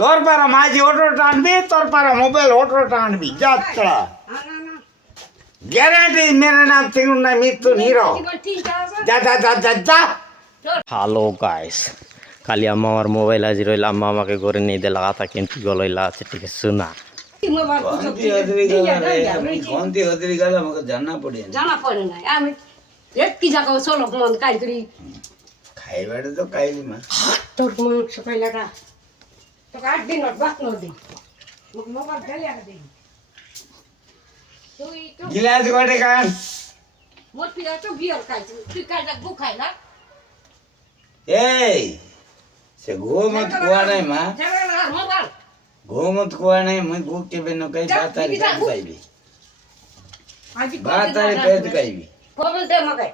তোর পারা মাঝি অটোটা আনবি, তোর পারা মোবাইল অটোটা আনবি, যাত্রা গ্যারান্টি। মেরে নাম তিনুর না মৃত্যু হিরো। যা যা যা যা যা। হ্যালো গাইস, কালি আম্মা আমার মোবাইল আজি রইল, আম্মা আমাকে ঘরে নিয়ে দিল আতা কিন্তু গলাইলা আছে ঠিক আছে শোনা। কন্তি হদরি গেল আমাকে জানা পড়ে না আমি একটি জায়গা চলো মন কাই করি খাইবাটা তো খাইলি মা। তোর মাংস পাইলাটা তোকে 8 দিন বাদ নদী মোবাইল গেলে আর দিন তুই তো গিলাস কটে কান মোর পিলা তো বিয়ার খাইছ তুই কাজা গু খাইলা এই সে ঘুমত কুয়া নাই মা, জানা মোবাইল ঘুমত কুয়া নাই। মই গু কেবে ন কই বাতারি পেট খাইবি, আজি বাতারি পেট খাইবি। মোবাইল দে মগে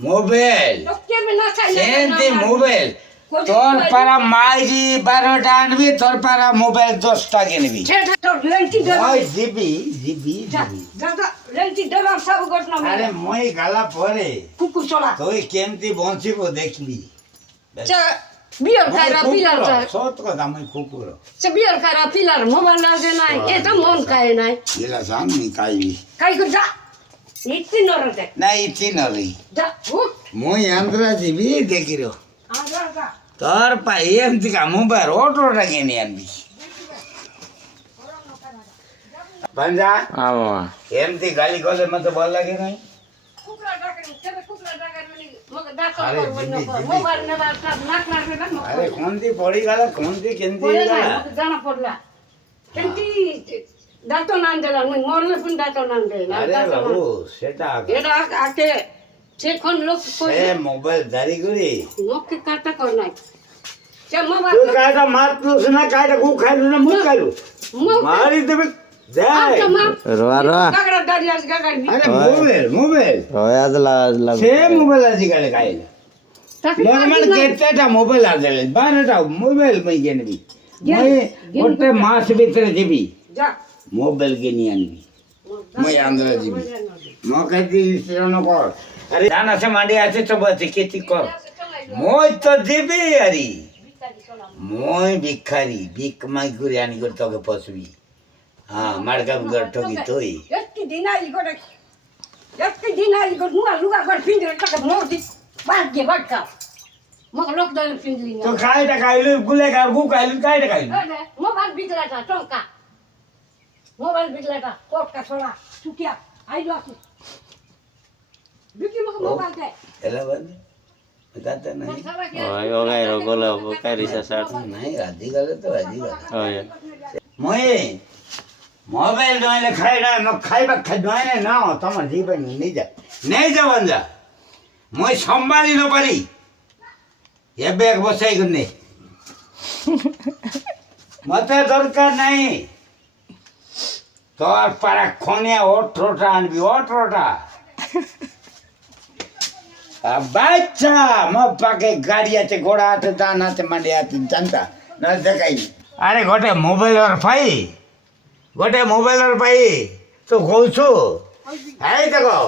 মোবাইল তো কেবে না চাই না সেন্তি মোবাইল তোর পারা মাইরি 12টা আনবি, তোর পারা মোবাইল 10টা কিনবি। সেটা তো লেন্টি দে ওই জিবি জিবি জিবি। দাদা লেন্টি দে সব ঘটনা আরে মই গালা পরে কুকুর চলা তুই কেমতি বঞ্চিব দেখবি। বিয়ার খাইরা পিলার সত কথা মই কুকুর সে বিয়ার খাইরা পিলার মোবাইল না যে নাই এটা মন খায় নাই গিলাস আমি খাইবি কাই কর যা ইতি নরতে না ইতি নলি। যা উঠ মই আন্দ্রা জিবি দেখির আজা যা তোর পাই এমতি কা মোবাইল অটোটা কিনে আনবি। বাঞ্জা আম্মা এমতি গালি গলে মতো ভাল লাগে নাই। কুকুরা ডাকে তেবে কুকুরা ডাকে মগে ডাকা আরে করব জিবি, জিবি। মোবাইল নেবা নাক নাক না আরে কোনটি পড়ি গেল কোনটি কেমতি পড়ে গেল। নাই মগে জানা পড়লা কেনটি ডাক্তার নাম দিলাম মুই মরলে ফুন ডাক্তার নাম দিলাম আরে বাবু সেটা এটা আকে সেখন লোক কই এ মোবাইল জারি করি মুখে কাটা কর নাই সে মোবাইল তুই কায়টা মারলুস না, কায়টা গু খাইলু না, মুখ খাইলু মারি দেবে যাই। রোয়া রোয়া গাগড়া গাড়ি আজ গাগড়ি আরে মোবাইল মোবাইল রোয়া আজলা আজলা সে মোবাইল আজি গালে খাইলে নরমাল কেটেটা মোবাইল আজলে 12টা মোবাইল মই কিনবি। মই ওতে মাস ভিতরে দিবি যা মোবাইল কিনি আনবি। মই আন্দ্রা দিবি মকে দিস কর। আরে জান আছে মাটি আছে তো বলছে কেতি কর। মই তো দিবি আরে মই ভিখারি ভিক মাই করে আনি করে তোকে পছবি। হ্যাঁ মার্কাম গর ঠকি তুই একটি দিন আই গড়ে একটি দিন আই গড় নুয়া লুগা গড় ফিন্দিরে টাকা মোদি বাগে বাটকা মগ লোক দল ফিন্দিলি তো খাইটা খাইলু গুলে খাই গু খাইলু কাইটা খাইলু। মোবাইল বিকলাটা টঙ্কা মোবাইল বিকলাটা কোটকা ছোড়া চুকিয়া আইলো আছে বিকি মগ মোবাইল দে এলা বলে কথা নাই ওই ওগাই রগলে ওগাই রিসা সাট নাই আদি গলে তো আদি গলে ওই মই মোবাইল নইলে খাই না ন খাইবা খাই নইলে না তোমার জীবন নেই যাবান যা মই সম্ভালি ন পারি এ ব্যাগ বসাই গনে মতে দরকার নাই। তোর পাড়া খনে 18টা আনবি 18টা বাচ্চা মো পাকে গাড়ি আছে ঘোড়া আছে দান আছে মাঠে আছে জানতা না দেখাই। আরে গোটে মোবাইলর পাই গোটে মোবাইলর পাই তো কৌছু এই দেখো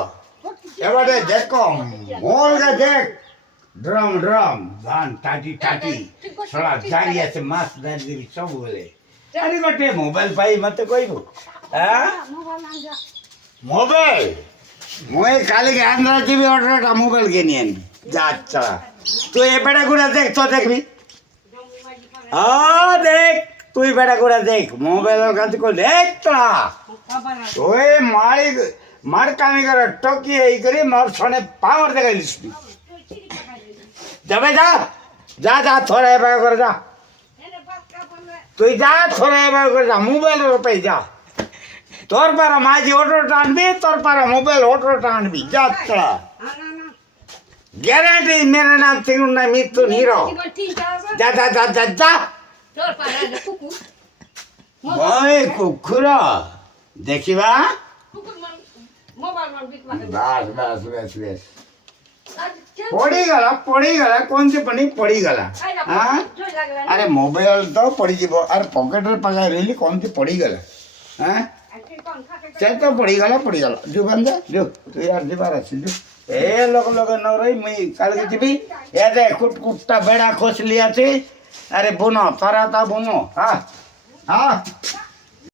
এবারে দেখো মোলগা দেখ ড্রাম ড্রাম ধান টাটি টাটি সলা দাঁড়ি আছে মাছ দাঁড়ি দিবি সব বলে। আরে গোটে মোবাইল পাই মতে কইব হ্যাঁ মোবাইল মই কালিকে আন্দ্রা দিবি 18টা মোবাইল কিনে আনবি যাচ্ছা। তুই এ বেড়া ঘুরে দেখ তো দেখবি দেখ তুই বেড়া ঘুরে দেখ মোবাইলের কাছে কই দেখ তোরা ওই মারি মার কামি করে টকি এই করে মোর সনে পাওয়ার দেখাইলিস যাবে যা যা যা থোড়া এবার করে যা তুই যা থোড়া এবার করে যা মোবাইলের পাই যা। তোর পারা মাঝি অটোটা আনবি, তোর পারা মোবাইল অটোটা আনবি যাত্রা গ্যারান্টি। মেরে নাম তিনুর না মৃত্যু হিরো। যা যা যা যা যা। তোর পাড়া কুকুর ওই কুকুর দেখিবা মোবাইল মান বিকবা বাস বাস বাস বাস পড়ি গলা কোনটি পানি পড়ি গলা হ্যাঁ। আরে মোবাইল তো পড়ি যাব আর পকেটের পাগায় রইলি কোনটি পড়ি গলা হ্যাঁ সে তো পড়ি গলা যু বান্ধা যু তুই আর যাবার আছে যু এ লোক লোক ন রই মুই কালকে যাবি এ দে কুটকুটটা বেড়া খসলি আছে અરે બુનો તરત આ બુનો હા હા